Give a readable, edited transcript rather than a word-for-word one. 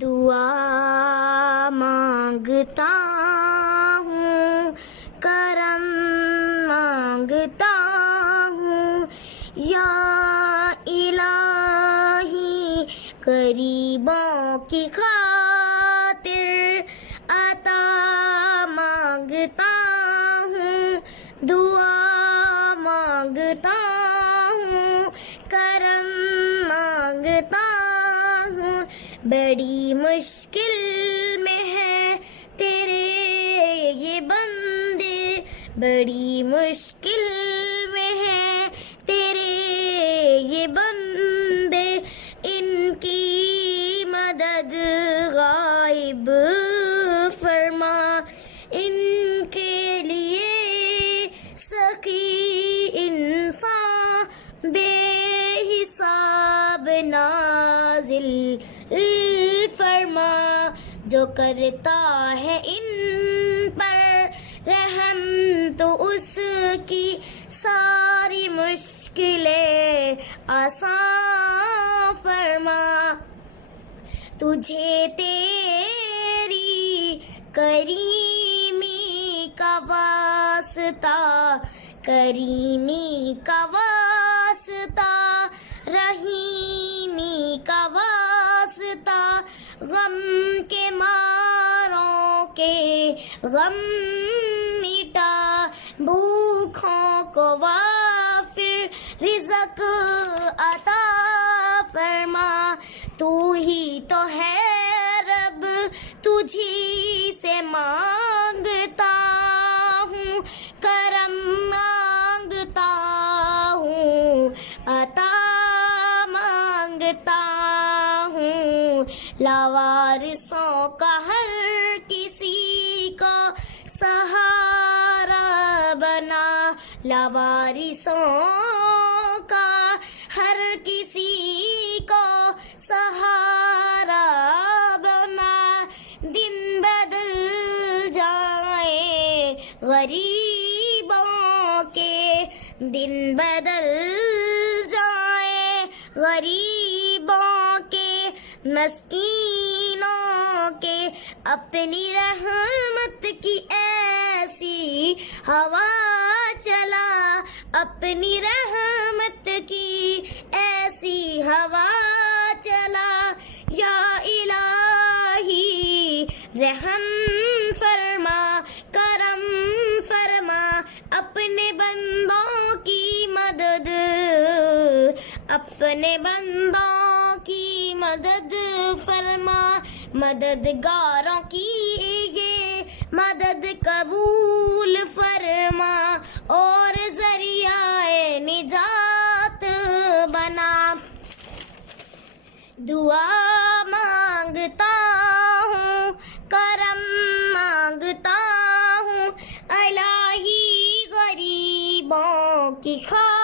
دعا مانگتا ہوں، کرم مانگتا ہوں، یا الہی غریبوں کی خاطر عطا مانگتا ہوں، دعا مانگتا ہوں، کرم مانگتا ہوں، بڑی مشکل میں ہے تیرے یہ بندے، بڑی مشکل میں ہے تیرے یہ بندے، ان کی مدد غائب فرما، ان کے لیے سخی انسان بے حساب نازل فرما، جو کرتا ہے ان پر رحم تو اس کی ساری مشکلیں آسان فرما، تجھے تیری کریمی کا واسطہ، کریمی کا واسطہ، رحیمی کا واسطہ، غم کے ماروں کے غم مٹا، بھوکھوں کو وافر رزق عطا فرما، تو ہی تو ہے رب، تجھی سے مانگتا ہوں، کرم مانگتا ہوں، عطا مانگتا ہوں، لاوارثوں کا ہر کسی کو سہارا بنا، لاوارثوں کا ہر کسی کو سہارا بنا، دن بدل جائیں غریبوں کے، دن بدل جائیں غریبوں کے، مسکینوں کے، اپنی رحمت کی ایسی ہوا چلا، اپنی رحمت کی ایسی ہوا چلا، یا الہی رحم فرما، کرم فرما، اپنے بندوں کی مدد، اپنے بندوں کی مدد فرما، مددگاروں کی یہ مدد قبول فرما، اور ذریعہ نجات بنا، دعا مانگتا ہوں، کرم مانگتا ہوں، الہی غریبوں کی خاطر